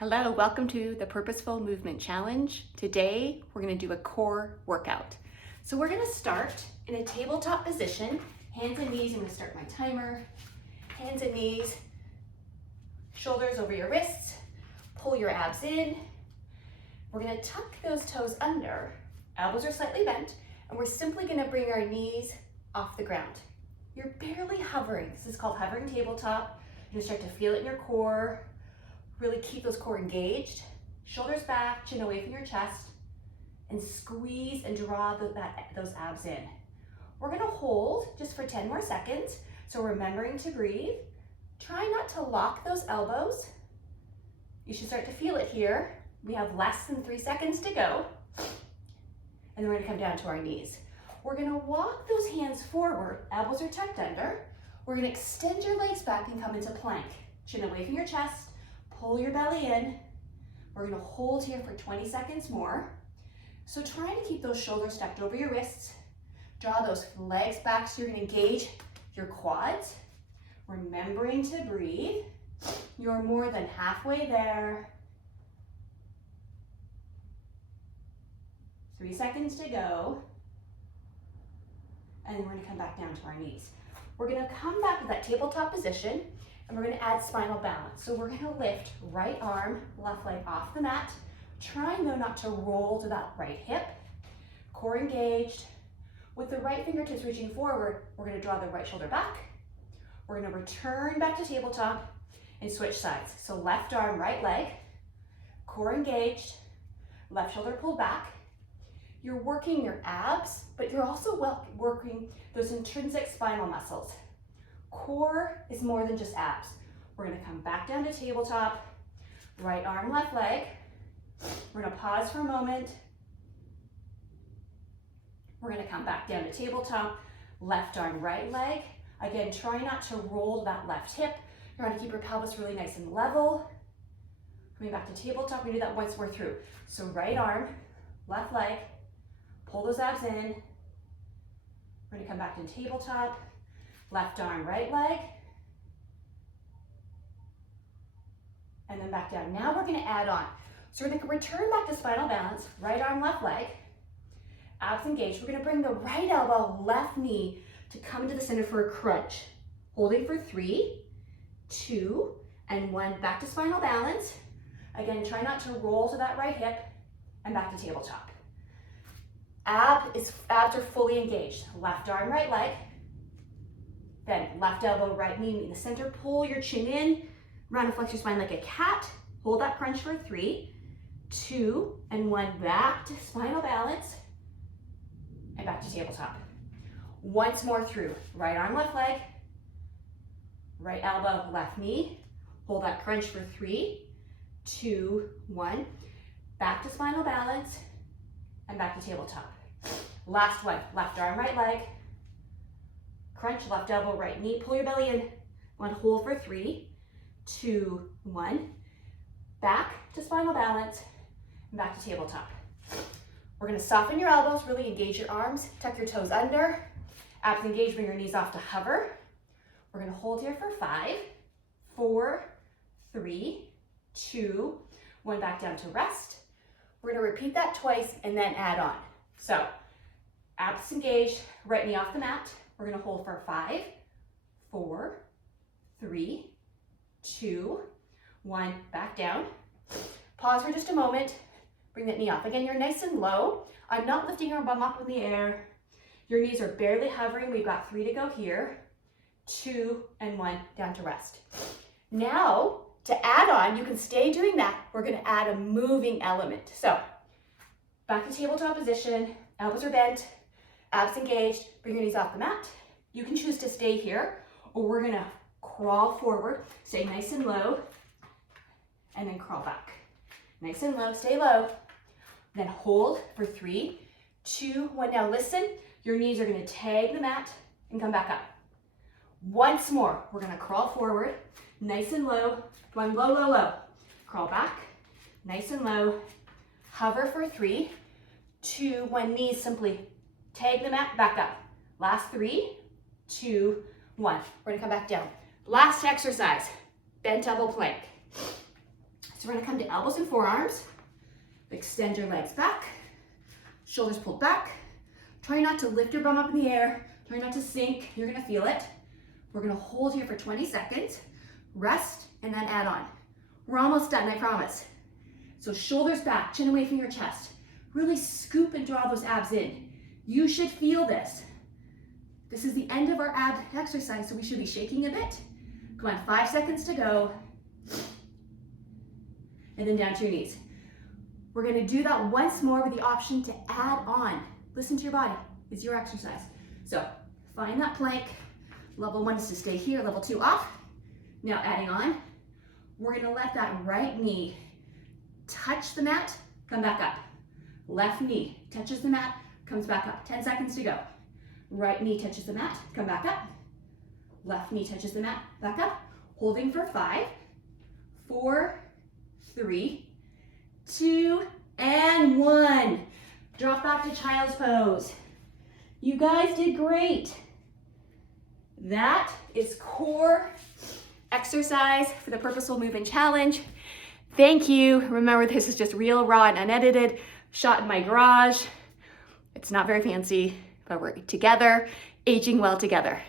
Hello, welcome to the Purposeful Movement Challenge. Today, we're gonna do a core workout. So we're gonna start in a tabletop position, hands and knees. I'm gonna start my timer. Hands and knees, shoulders over your wrists, pull your abs in. We're gonna tuck those toes under, elbows are slightly bent, and we're simply gonna bring our knees off the ground. You're barely hovering. This is called hovering tabletop. You're gonna start to feel it in your core. Really keep those core engaged. Shoulders back, chin away from your chest, and squeeze and draw those abs in. We're gonna hold just for 10 more seconds. So remembering to breathe. Try not to lock those elbows. You should start to feel it here. We have less than 3 seconds to go. And then we're gonna come down to our knees. We're gonna walk those hands forward, elbows are tucked under. We're gonna extend your legs back and come into plank. Chin away from your chest. Pull your belly in. We're gonna hold here for 20 seconds more. So try to keep those shoulders stacked over your wrists. Draw those legs back so you're gonna engage your quads. Remembering to breathe. You're more than halfway there. 3 seconds to go. And then we're gonna come back down to our knees. We're gonna come back to that tabletop position. And we're gonna add spinal balance. So we're gonna lift right arm, left leg off the mat. Trying though not to roll to that right hip. Core engaged. With the right fingertips reaching forward, we're gonna draw the right shoulder back. We're gonna return back to tabletop and switch sides. So left arm, right leg, core engaged, left shoulder pulled back. You're working your abs, but you're also working those intrinsic spinal muscles. Core is more than just abs. We're gonna come back down to tabletop, right arm, left leg. We're gonna pause for a moment. We're gonna come back down to tabletop, left arm, right leg. Again, try not to roll that left hip. You're gonna keep your pelvis really nice and level. Coming back to tabletop, we do that once we're through. So right arm, left leg, pull those abs in. We're gonna come back to tabletop. Left arm, right leg, and then back down. Now we're gonna add on. So we're gonna return back to spinal balance, right arm, left leg, abs engaged. We're gonna bring the right elbow, left knee to come to the center for a crunch. Holding for 3, 2, and 1. Back to spinal balance. Again, try not to roll to that right hip, and back to tabletop. Abs are fully engaged. Left arm, right leg. Then left elbow, right knee, meet in the center. Pull your chin in, round and flex your spine like a cat. Hold that crunch for 3, 2, and 1. Back to spinal balance and back to tabletop. Once more through. Right arm, left leg, right elbow, left knee. Hold that crunch for 3, 2, 1. Back to spinal balance and back to tabletop. Last one. Left arm, right leg. Crunch, left elbow, right knee, pull your belly in. 1, hold for 3, 2, 1. Back to spinal balance, and back to tabletop. We're gonna soften your elbows, really engage your arms, tuck your toes under, abs engaged, bring your knees off to hover. We're gonna hold here for 5, 4, 3, 2, 1, back down to rest. We're gonna repeat that twice and then add on. So, abs engaged, right knee off the mat. We're gonna hold for 5, 4, 3, 2, 1, back down. Pause for just a moment, bring that knee off. Again, you're nice and low. I'm not lifting your bum up in the air. Your knees are barely hovering. We've got 3 to go here, 2, and 1, down to rest. Now, to add on, you can stay doing that. We're gonna add a moving element. So, back to tabletop position, elbows are bent, abs engaged, bring your knees off the mat. You can choose to stay here, or we're gonna crawl forward, stay nice and low, and then crawl back. Nice and low, stay low. Then hold for 3, 2, 1. Now listen, your knees are gonna tag the mat and come back up. Once more, we're gonna crawl forward, nice and low, 1, low, low, low. Crawl back, nice and low, hover for 3, 2, 1. Knees simply tag the mat, back up. Last 3, 2, 1. We're gonna come back down. Last exercise, bent elbow plank. So we're gonna come to elbows and forearms. Extend your legs back, shoulders pulled back. Try not to lift your bum up in the air. Try not to sink, you're gonna feel it. We're gonna hold here for 20 seconds, rest, and then add on. We're almost done, I promise. So shoulders back, chin away from your chest. Really scoop and draw those abs in. You should feel this. This is the end of our ab exercise, so we should be shaking a bit. Come on, 5 seconds to go. And then down to your knees. We're gonna do that once more with the option to add on. Listen to your body, it's your exercise. So find that plank. Level 1 is to stay here, level 2 off. Now adding on, we're gonna let that right knee touch the mat, come back up. Left knee touches the mat, comes back up. 10 seconds to go. Right knee touches the mat, come back up. Left knee touches the mat, back up. Holding for 5, 4, 3, 2, and 1. Drop back to child's pose. You guys did great. That is core exercise for the Purposeful Movement Challenge. Thank you. Remember, this is just real, raw, and unedited, shot in my garage. It's not very fancy, but we're together, aging well together.